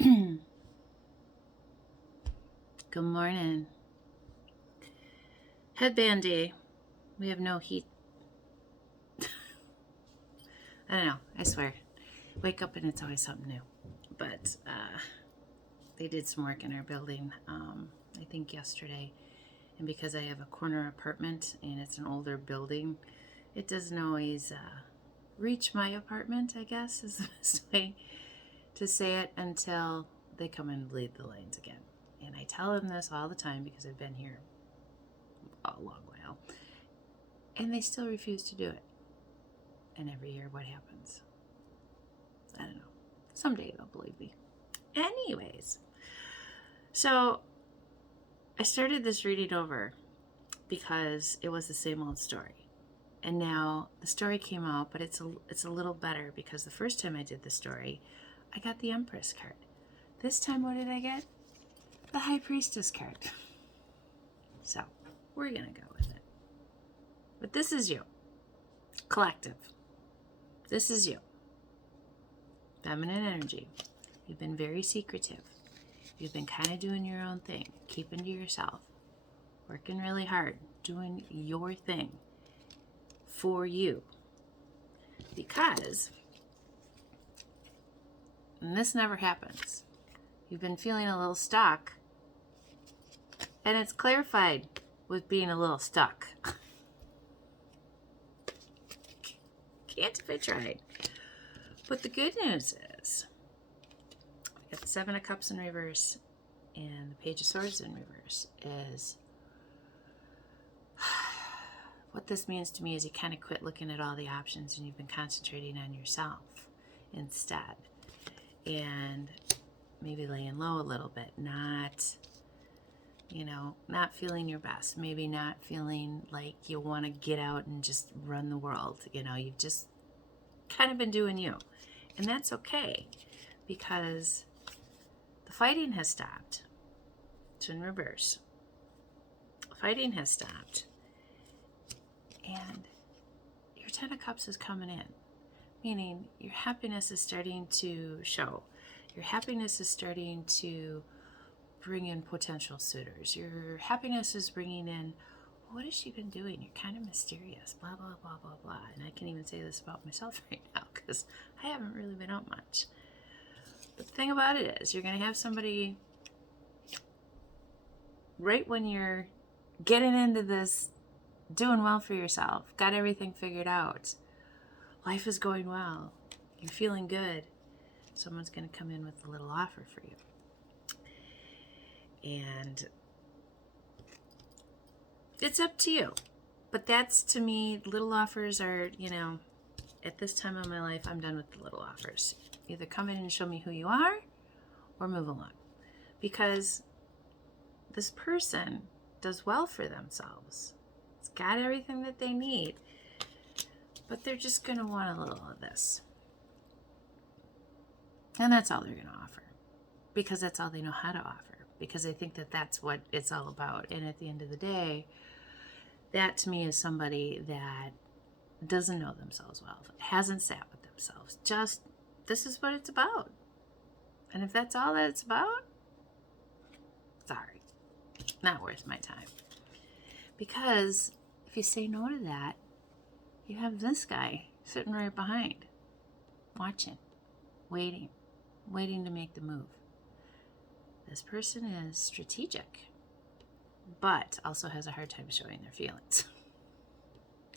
Good morning. Headband day. We have no heat. I don't know. I swear. Wake up and it's always something new. But they did some work in our building, I think yesterday. And because I have a corner apartment and it's an older building, it doesn't always reach my apartment, I guess, is the best way to say it, until they come and bleed the lines again. And I tell them this all the time because I've been here a long while. And they still refuse to do it. And every year, what happens? I don't know. Someday they'll believe me. Anyways, so I started this reading over because it was the same old story. And now the story came out, but it's a little better because the first time I did the story, I got the Empress card. This time, what did I get? The High Priestess card. So we're going to go with it. But this is you. Collective. This is you. Feminine energy. You've been very secretive. You've been kind of doing your own thing, keeping to yourself, working really hard, doing your thing for you. Because, and this never happens, you've been feeling a little stuck, and it's clarified with being a little stuck. Can't if I tried. But the good news is, we got the Seven of Cups in reverse and the Page of Swords in reverse. Is what this means to me is you kind of quit looking at all the options and you've been concentrating on yourself instead. And maybe laying low a little bit, not feeling your best. Maybe not feeling like you want to get out and just run the world. You've just kind of been doing you. And that's okay, because the fighting has stopped. It's in reverse. Fighting has stopped. And your Ten of Cups is coming in. Meaning your happiness is starting to show. Your happiness is starting to bring in potential suitors. Your happiness is bringing in, what has she been doing? You're kind of mysterious, blah, blah, blah, blah, blah. And I can even say this about myself right now because I haven't really been out much. But the thing about it is, you're going to have somebody right when you're getting into this, doing well for yourself, got everything figured out, life is going well, you're feeling good, someone's going to come in with a little offer for you. And it's up to you. But that's, to me, little offers are, at this time of my life, I'm done with the little offers. Either come in and show me who you are or move along. Because this person does well for themselves. It's got everything that they need. But they're just going to want a little of this. And that's all they're going to offer. Because that's all they know how to offer. Because I think that that's what it's all about. And at the end of the day, that to me is somebody that doesn't know themselves well, hasn't sat with themselves. Just, this is what it's about. And if that's all that it's about, sorry, not worth my time. Because if you say no to that, you have this guy sitting right behind, watching, waiting to make the move. This person is strategic, but also has a hard time showing their feelings.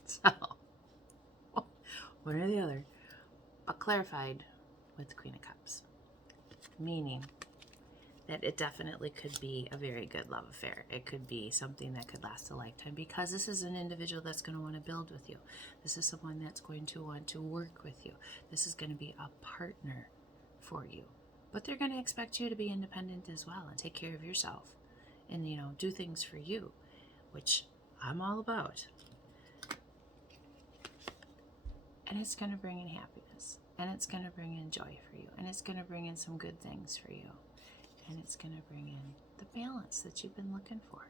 So, one or the other, but clarified with the Queen of Cups. Meaning that it definitely could be a very good love affair. It could be something that could last a lifetime, because this is an individual that's going to want to build with you. This is someone that's going to want to work with you. This is going to be a partner for you. But they're going to expect you to be independent as well and take care of yourself and, do things for you, which I'm all about. And it's going to bring in happiness, and it's going to bring in joy for you, and it's going to bring in some good things for you, and it's going to bring in the balance that you've been looking for,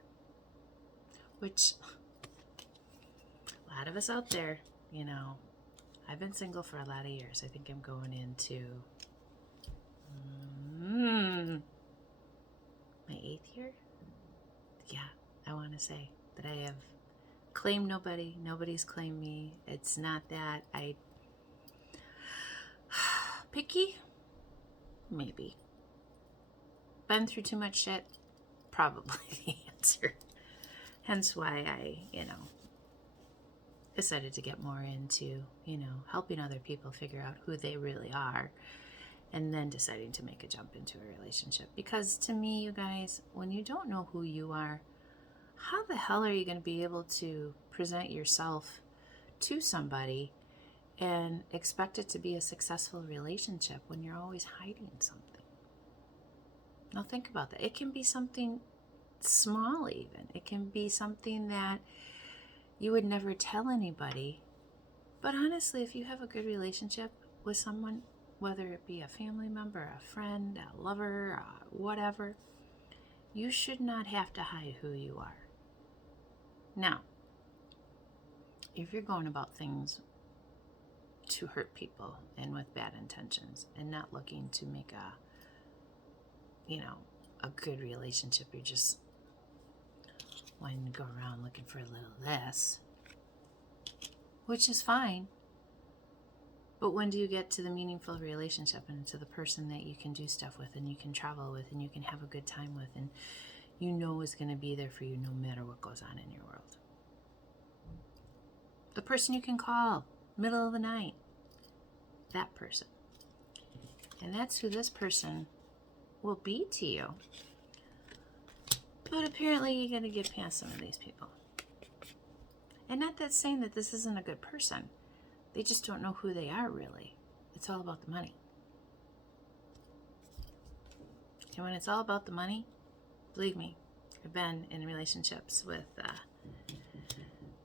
which a lot of us out there, I've been single for a lot of years. I think I'm going into want to say. That I have claimed nobody. Nobody's claimed me. It's not that. Picky? Maybe. Been through too much shit? Probably the answer. Hence why I, decided to get more into, helping other people figure out who they really are, and then deciding to make a jump into a relationship. Because to me, you guys, when you don't know who you are, how the hell are you going to be able to present yourself to somebody and expect it to be a successful relationship when you're always hiding something? Now think about that. It can be something small even. It can be something that you would never tell anybody. But honestly, if you have a good relationship with someone, whether it be a family member, a friend, a lover, whatever, you should not have to hide who you are. Now, if you're going about things to hurt people and with bad intentions and not looking to make a good relationship, you're just wanting to go around looking for a little less, which is fine. But when do you get to the meaningful relationship and to the person that you can do stuff with and you can travel with and you can have a good time with and is going to be there for you no matter what goes on in your world? The person you can call middle of the night. That person. And that's who this person will be to you. But apparently you got to get past some of these people. And not that saying that this isn't a good person. They just don't know who they are really. It's all about the money. And when it's all about the money, believe me, I've been in relationships with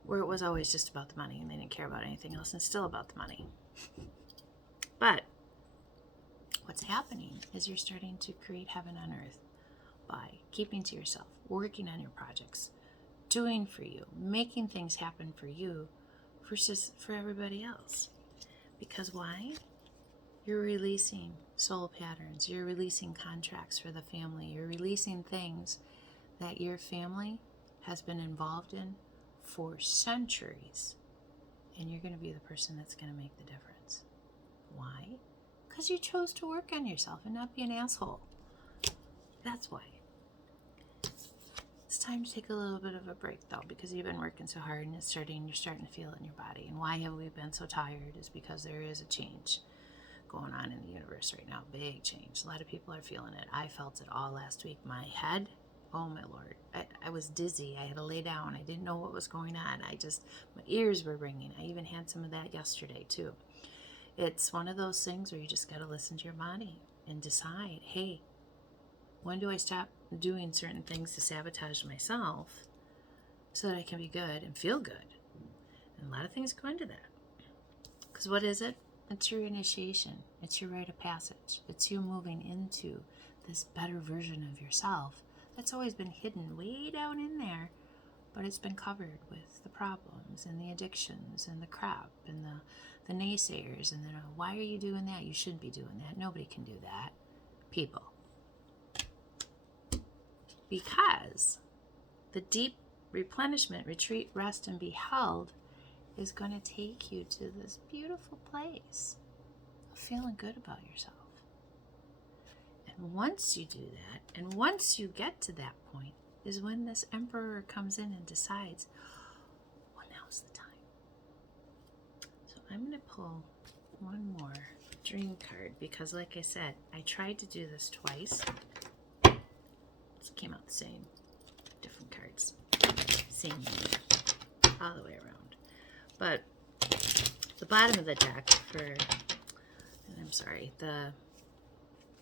where it was always just about the money and they didn't care about anything else, and it's still about the money. But what's happening is you're starting to create heaven on earth by keeping to yourself, working on your projects, doing for you, making things happen for you versus for everybody else. Because why? You're releasing soul patterns. You're releasing contracts for the family. You're releasing things that your family has been involved in for centuries. And you're going to be the person that's going to make the difference. Why? Because you chose to work on yourself and not be an asshole. That's why. It's time to take a little bit of a break, though, because you've been working so hard and you're starting to feel it in your body. And why have we been so tired is because there is a change going on in the universe right now. Big change. A lot of people are feeling it. I felt it all last week. My head, oh my Lord. I was dizzy. I had to lay down. I didn't know what was going on. My ears were ringing. I even had some of that yesterday, too. It's one of those things where you just got to listen to your body and decide, hey, when do I stop doing certain things to sabotage myself so that I can be good and feel good? And a lot of things go into that. Because what is it? It's your initiation. It's your rite of passage. It's you moving into this better version of yourself that's always been hidden way down in there, but it's been covered with the problems and the addictions and the crap and the naysayers and why are you doing that? You shouldn't be doing that. Nobody can do that. People. Because the deep replenishment, retreat, rest, and be held is going to take you to this beautiful place of feeling good about yourself. And once you do that, and once you get to that point, is when this emperor comes in and decides, well, now's the time. So I'm going to pull one more dream card because, like I said, I tried to do this twice. It came out the same, different cards, same all the way around. But the bottom of the deck the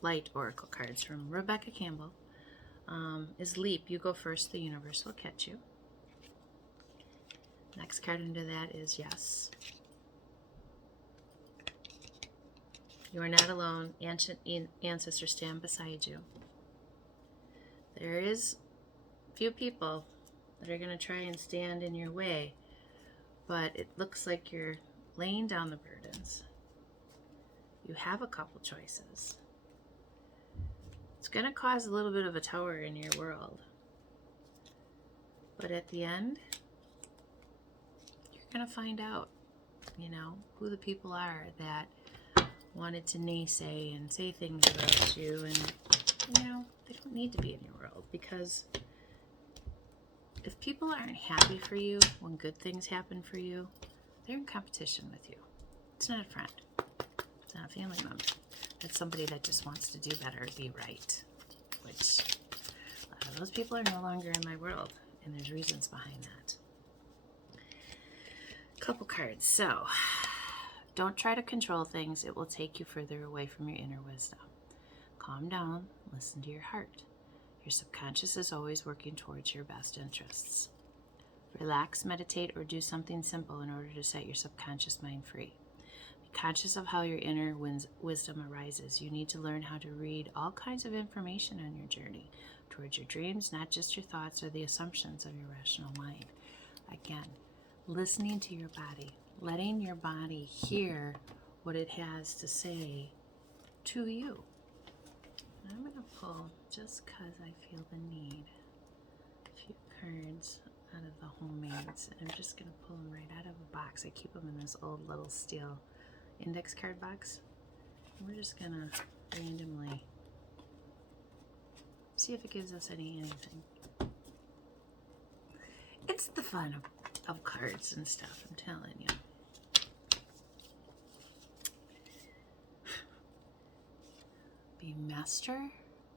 light oracle cards from Rebecca Campbell is Leap. You go first, the universe will catch you. Next card under that is Yes. You are not alone. Ancient ancestors stand beside you. There is few people that are going to try and stand in your way, but it looks like you're laying down the burdens. You have a couple choices. It's going to cause a little bit of a tower in your world. But at the end, you're going to find out, you know, who the people are that wanted to naysay and say things about you. And, you know, they don't need to be in your world, because if people aren't happy for you when good things happen for you, they're in competition with you. It's not a friend. It's not a family member. It's somebody that just wants to do better, be right, which those people are no longer in my world, and there's reasons behind that. Couple cards. So, don't try to control things. It will take you further away from your inner wisdom. Calm down. Listen to your heart. Your subconscious is always working towards your best interests. Relax, meditate, or do something simple in order to set your subconscious mind free. Be conscious of how your inner wisdom arises. You need to learn how to read all kinds of information on your journey towards your dreams, not just your thoughts or the assumptions of your rational mind. Again, listening to your body, letting your body hear what it has to say to you. I'm going to pull, just because I feel the need, a few cards out of the Homemades. And I'm just going to pull them right out of a box. I keep them in this old little steel index card box. And we're just going to randomly see if it gives us anything. It's the fun of cards and stuff, I'm telling you. Be master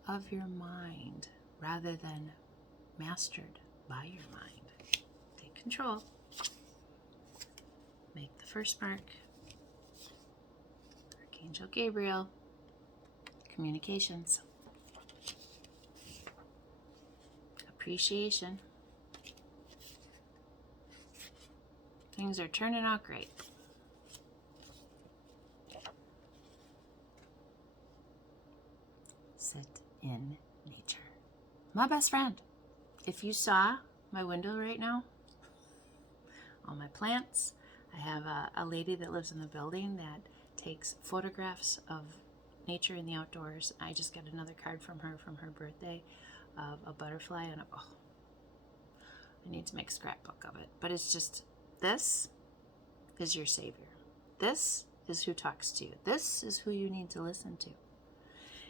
of your mind rather than mastered by your mind. Take control. Make the first mark. Archangel Gabriel. Communications. Appreciation. Things are turning out great. Sit in nature. My best friend. If you saw my window right now, all my plants, I have a lady that lives in the building that takes photographs of nature in the outdoors. I just got another card from her birthday of a butterfly, and I need to make a scrapbook of it. But it's just, this is your savior. This is who talks to you. This is who you need to listen to.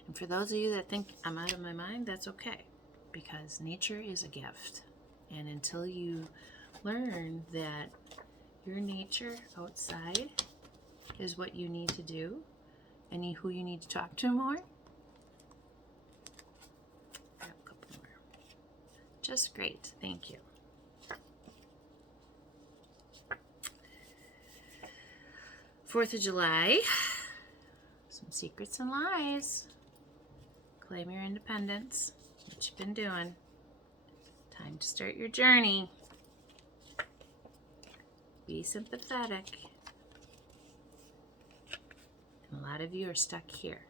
And for those of you that think I'm out of my mind, that's okay, because nature is a gift. And until you learn that your nature outside is what you need to do and who you need to talk to more, grab a couple more. Just great. Thank you. Fourth of July. Some secrets and lies. Claim your independence. What you've been doing. Time to start your journey. Be sympathetic. And a lot of you are stuck here.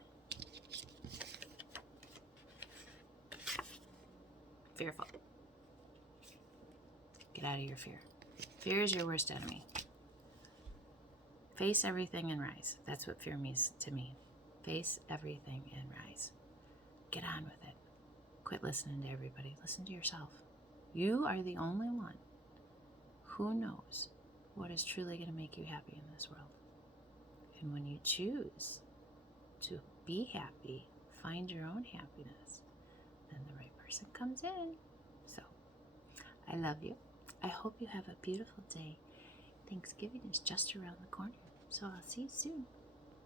Fearful. Get out of your fear. Fear is your worst enemy. Face everything and rise. That's what fear means to me. Face everything and rise. Get on with it. Quit listening to everybody. Listen to yourself. You are the only one who knows what is truly going to make you happy in this world. And when you choose to be happy, find your own happiness, then the right person comes in. So, I love you. I hope you have a beautiful day. Thanksgiving is just around the corner, so I'll see you soon.